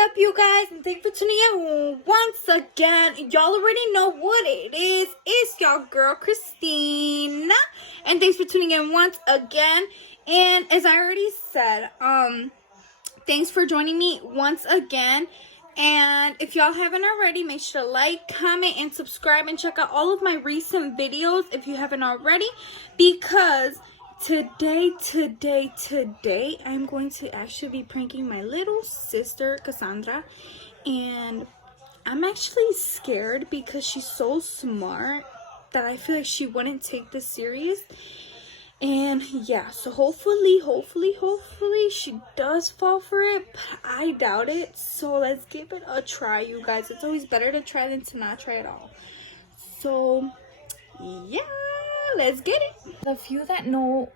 up, you guys? And thank you for tuning in once again. Y'all already know what it is. It's y'all girl, Christina. And thanks for tuning in once again. And as I already said, thanks for joining me once again. And if y'all haven't already, make sure to like, comment, and subscribe. And check out all of my recent videos if you haven't already. Because today, I'm going to actually be pranking my little sister, Cassandra. And I'm actually scared because she's so smart that I feel like she wouldn't take this serious. And yeah, so hopefully she does fall for it, but I doubt it. So let's give it a try, you guys. It's always better to try than to not try at all. So yeah, let's get it. The few that know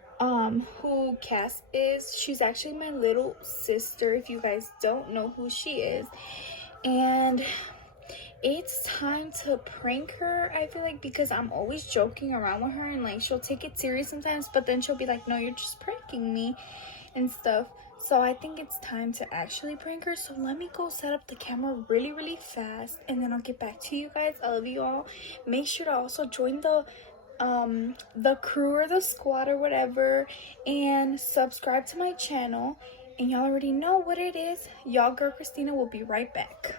who Cass is, she's actually my little sister, if you guys don't know who she is. And it's time to prank her, I feel like, because I'm always joking around with her and like she'll take it serious sometimes, but then she'll be like, no, you're just pranking me and stuff. So I think it's time to actually prank her. So let me go set up the camera really fast and then I'll get back to you guys. I love you all. Make sure to also join the crew or the squad or whatever, and subscribe to my channel. And y'all already know what it is. Y'all girl Christina will be right back.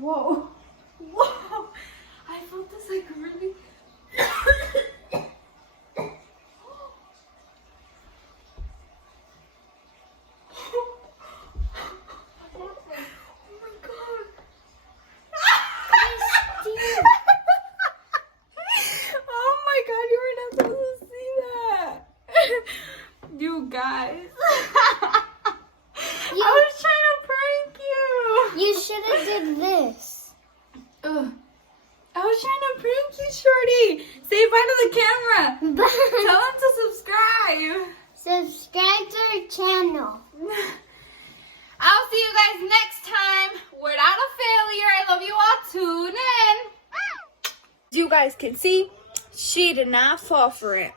Whoa, I felt this like really. You guys, I was trying to prank you. You should have did this. I was trying to prank you, shorty. Say bye to the camera. Tell them to subscribe. Subscribe to our channel. I'll see you guys next time. Without a failure. I love you all. Tune in. As you guys can see, she did not fall for it.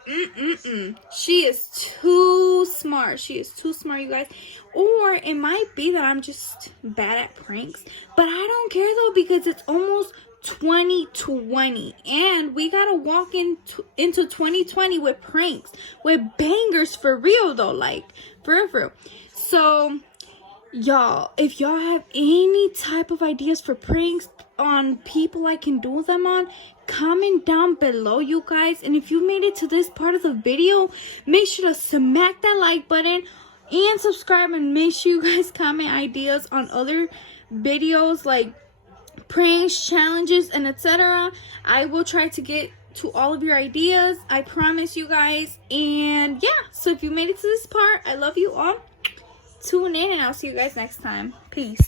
She is too smart. She is too smart, you guys. Or it might be that I'm just bad at pranks. But I don't care, though, because it's almost 2020. And we got to walk into 2020 with pranks. With bangers for real, though. Like, for real. So, y'all, if y'all have any type of ideas for pranks on people I can do them on, comment down below, you guys. And if you made it to this part of the video, make sure to smack that like button and subscribe, and make sure you guys comment ideas on other videos like pranks, challenges, and etc. I will try to get to all of your ideas, I promise you guys. And yeah, so if you made it to this part, I love you all. Tune in and I'll see you guys next time. Peace.